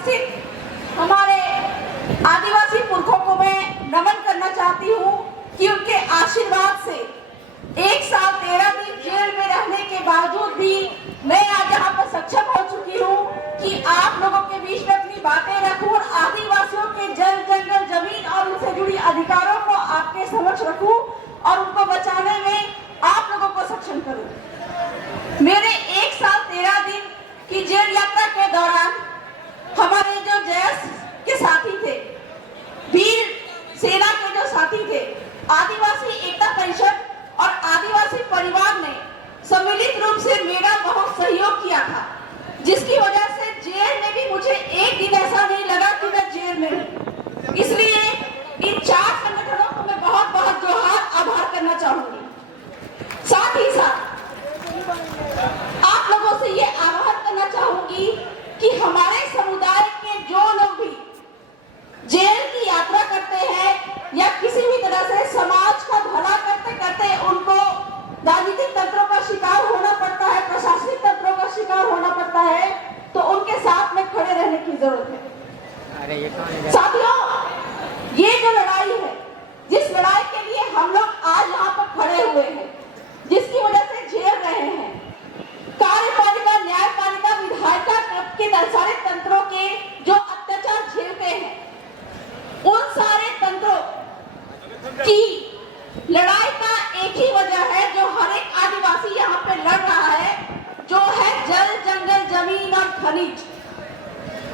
उपस्थित हमारे आदिवासी पुरखों को मैं नमन करना चाहती हूँ कि उनके आशीर्वाद से 1 साल 13 दिन जेल में रहने के बावजूद भी मैं आज यहाँ पर सक्षम हो चुकी हूँ कि आप लोगों के बीच में अपनी बातें रखूं और आदिवासियों के जल जंगल जमीन और उनसे जुड़ी अधिकारों को आपके समक्ष रखूं और उनको बचाने में आप लोगों को सक्षम करूं। मेरे 1 साल 13 दिन की जेल यात्रा के दौरान हमारे जो जयस के साथी थे, वीर सेना के जो साथी थे, आदिवासी एकता परिषद और आदिवासी परिवार ने सम्मिलित रूप से मेरा बहुत सहयोग किया था, जिसकी वजह से जेल में भी मुझे एक दिन ऐसा नहीं लगा कि मैं जेल में हूँ। इसलिए इन 4 संगठनों को मैं बहुत बहुत जोहार आभार करना चाहूंगी। साथ ही साथ आप लोगों से ये आह्वान करना चाहूंगी कि हमारे समुदाय के जो लोग भी जेल की यात्रा करते हैं या किसी भी तरह से समाज का भला करते करते उनको राजनीतिक तंत्रों का शिकार होना पड़ता है, प्रशासनिक तंत्रों का शिकार होना पड़ता है, तो उनके साथ में खड़े रहने की जरूरत है। साथियों, ये जो लड़ाई है, जिस लड़ाई के लिए हम लोग आज यहाँ पर खड़े हुए हैं, जिसकी वजह से झेल रहे हैं, कार्यपालिका, न्यायपालिका, विधायिका के सारे तंत्रों के जो अत्याचार झेलते हैं, उन सारे तंत्रों की लड़ाई का एक ही वजह है जो हर एक आदिवासी यहाँ पे लड़ रहा है, जो है जल जंगल जमीन और खनिज।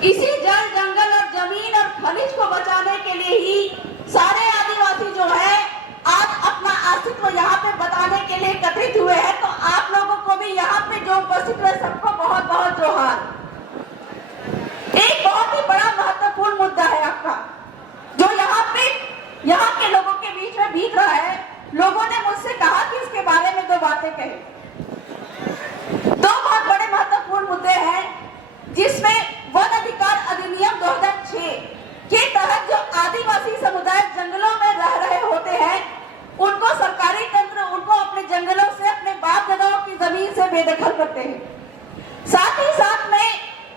इसी जल जंगल और जमीन और खनिज को बचाने के लिए ही सारे आदिवासी जो है आज अपना अस्तित्व यहाँ पे बताने के लिए एकत्रित हुए हैं। तो आप लोगों को भी यहाँ पे जो उपस्थित हुए सबको बहुत बहुत जोहार। एक बहुत ही बड़ा महत्वपूर्ण मुद्दा है आपका, जो यहाँ के लोगों के बीच में बीत रहा है। लोगों ने मुझसे कहा कि इसके बारे में 2 बातें कहें। 2 बहुत बड़े महत्वपूर्ण मुद्दे हैं, जिसमें वन अधिकार अधिनियम 2006 के तहत जो आदिवासी समुदाय जंगलों में रह रहे होते हैं, उनको सरकारी तंत्र उनको अपने जंगलों से, अपने बाप दादाओं की जमीन से बेदखल करते हैं। साथ ही साथ में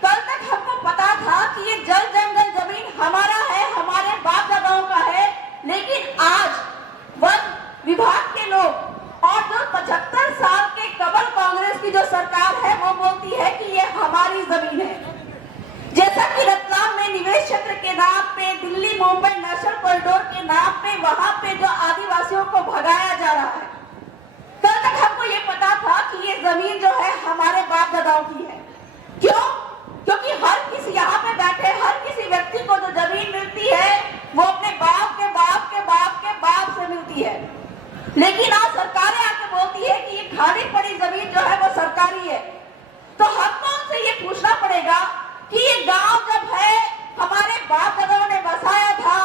कल तक हमको पता था कि ये जल जंगल जमीन हमारा है, हमारे बाप दादाओं का है, लेकिन आज वन विभाग के लोग और जो 75 साल के कबल कांग्रेस की जो सरकार है, वो बोलती है कि ये हमारी जमीन है। जैसा कि रतलाम में निवेश क्षेत्र के नाम पे, दिल्ली मुंबई नेशनल कॉरिडोर के नाम पे, वहां पे जो आदिवासियों को भगाया जा रहा है, कल तक हमको ये पता था कि ये जमीन जो है हमारे बाप दादाओं की है। क्यों? क्योंकि हर किसी यहाँ पे बैठे हर किसी व्यक्ति को जो जमीन मिलती है वो अपने बाप के बाप के बाप के बाप से मिलती है। लेकिन आज सरकारें आके बोलती है कि ये खाली पड़ी जमीन जो है वो सरकारी है। तो हमको उनसे ये पूछना पड़ेगा कि ये गांव जब है हमारे बाप दादाओं ने बसाया था,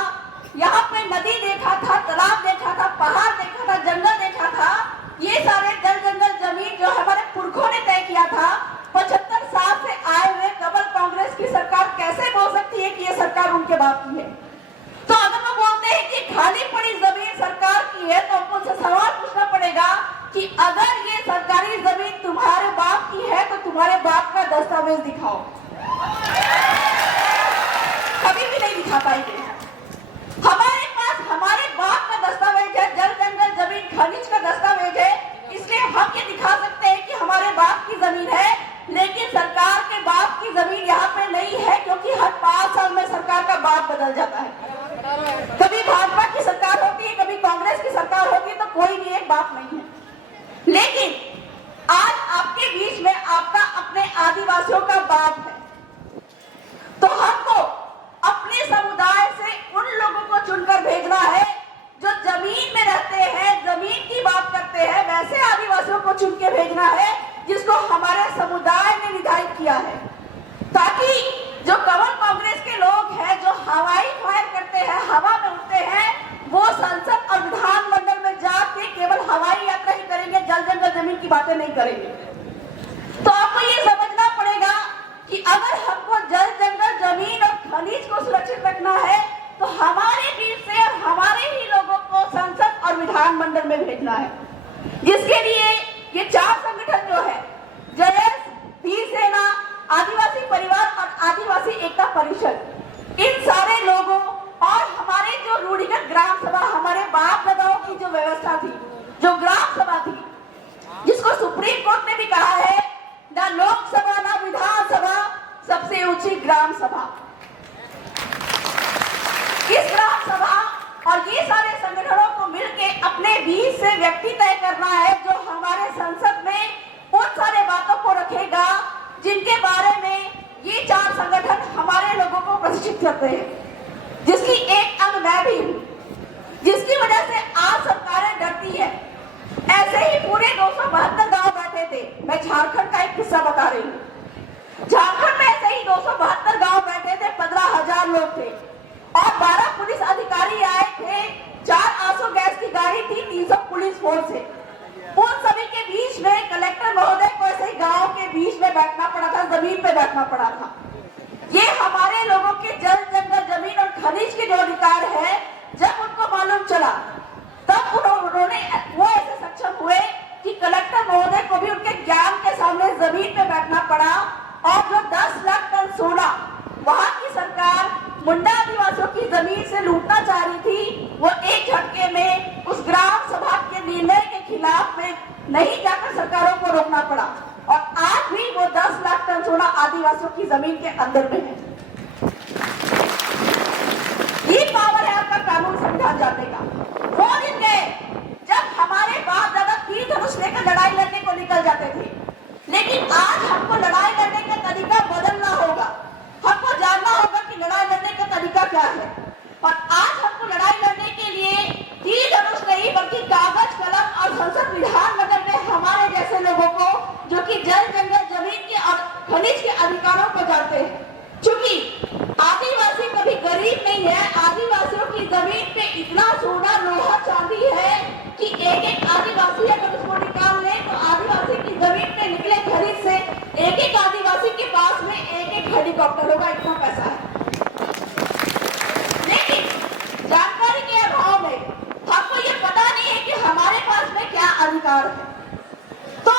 यहाँ पे नदी देखा था, तालाब देखा था, पहाड़ देखा था, जंगल देखा था, ये सारे जल जंगल जमीन जो हमारे पुरखों ने तय किया था, 75 साल से आए हुए कबल कांग्रेस की सरकार कैसे बोल सकती है कि ये सरकार उनके बाप की है? तो अगर वो बोलते हैं कि खाली पड़ी जमीन सरकार की है, तो हमको उनसे सवाल पूछना पड़ेगा कि अगर ये सरकारी जमीन तुम्हारे बाप की है तो तुम्हारे बाप का दस्तावेज दिखाओ। कभी भी नहीं दिखा पाएंगे। हमारे पास हमारे बाप का दस्तावेज है, जल जंगल जमीन खनिज का दस्तावेज है, इसलिए हम ये दिखा सकते हैं कि हमारे बाप की जमीन है। लेकिन सरकार के बाप की जमीन यहाँ पे नहीं है, क्योंकि हर 5 साल में सरकार का बाप बदल जाता है। कभी भाजपा की सरकार होती है, कभी कांग्रेस की सरकार होती है, तो कोई भी एक बाप नहीं है। लेकिन आज आपके बीच में आपका अपने आदिवासियों का बाप है, तो हमको अपने समुदाय से उन लोगों को चुनकर भेजना है जो जमीन में रहते हैं, जमीन की बात करते हैं। वैसे आदिवासियों को चुन के भेजना है जिसको हमारे समुदाय ने निर्धारित किया है, ताकि जो कमल कांग्रेस के लोग हैं जो हवाई फायर करते हैं, हवा में उड़ते हैं, वो संसद और विधानमंडल में जाके केवल हवाई यात्रा ही करेंगे, जल जंगल जमीन की बातें नहीं करेंगे। तो आपको ये समझना पड़ेगा कि अगर हमको जल जंगल जमीन और खनिज को सुरक्षित रखना है, तो हमारे बीच से हमारे ही लोगों को संसद और विधानमंडल में भेजना है। जिसके लिए ये 4 संगठन जो है, जयस, वीर सेना, आदिवासी परिवार और आदिवासी एकता परिषद, ग्राम सभा। इस ग्राम सभा और ये सारे संगठनों को मिलके अपने बीच से व्यक्ति तय करना है जो हमारे संसद में उन सारे बातों को रखेगा जिनके बारे में ये चार संगठन हमारे लोगों को प्रशिक्षित करते हैं, जिसकी एक अंग मैं भी हूं, जिसकी वजह से आज सरकारें डरती है। ऐसे ही पूरे 272 गांव बैठे थे। मैं झारखंड का एक किस्सा बता रही हूँ। झारखंड में ऐसे ही 272 गांव बैठे थे, 15,000 लोग थे और 12 पुलिस अधिकारी आए थे, 4 आंसू गैस की गाड़ी थी, 300 पुलिस फोर्स है। उन सभी के बीच में कलेक्टर महोदय को ऐसे ही गांव के बीच में बैठना पड़ा था, जमीन पे बैठना पड़ा था। ये हमारे लोगों के जल, जंगल, जमीन और खनिज के जो अधिकार है, जब उनको मालूम चला तब उन्होंने वो ऐसे सक्षम हुए कि कलेक्टर महोदय को भी उनके ज्ञान के सामने जमीन पे बैठना पड़ा और जो 10 लाख टन सोना वहां की सरकार मुंडा आदिवासियों की जमीन से लूटना चाह रही थी, वो एक झटके में उस ग्राम सभा के निर्णय के खिलाफ में नहीं जाकर सरकारों को रोकना पड़ा और आज भी वो 10 लाख टन सोना आदिवासियों की जमीन के अंदर में है। ये पावर है आपका कानून संविधान जानने का। वो दिन गए जब हमारे बाप दादा तीर धनुष लेकर लड़ाई लड़ने को निकल जाते थे, लेकिन आज हमको लड़ाई लड़ने का तरीका बदलना होगा। हमको जानना होगा कि लड़ाई लड़ने का तरीका क्या है और आज हमको लड़ाई लड़ने के लिए तीर धनुष नहीं बल्कि कागज, कलम और संसद विधानमंडल में हमारे जैसे लोगों को जो कि जल, जंगल, जमीन के और खनिज के अधिकारों को जानते हैं। क्योंकि आदिवासी कभी गरीब नहीं है, आदिवासियों की जमीन पे इतना सोना, लोहा, चांदी है कि एक आदिवासी अगर उसको निकाल ले तो आदिवासी की जमीन पे निकले खरीद से एक आदिवासी के पास में एक हेलीकॉप्टर होगा, इतना पैसा है। लेकिन जानकारी के अभाव में हमको ये पता नहीं है कि हमारे पास में क्या अधिकार है। तो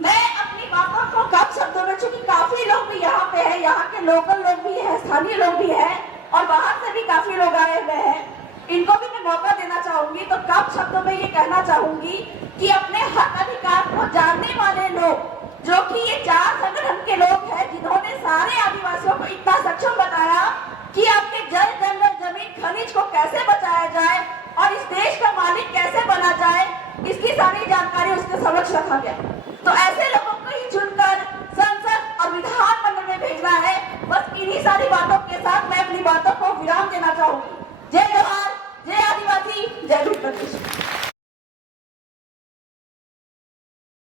मैं अपनी बातों को कम शब्दों में, चूंकि काफी लोग भी यहाँ पे है, यहाँ के लोकल लोग भी है, स्थानीय लोग भी है और बाहर से भी काफी लोग आए हुए हैं, इनको भी मैं मौका देना चाहूंगी। तो कम शब्दों में ये कहना चाहूंगी कि अपने हक अधिकार को जानने वाले लोग जो कि ये चार संगठन के लोग हैं, जिन्होंने सारे आदिवासियों को इतना सक्षम बताया कि आपके जल, जंगल, जमीन, खनिज को कैसे बचाया जाए और इस देश का मालिक कैसे बना जाए, इसकी सारी जानकारी उसके समक्ष रखा गया। तो ऐसे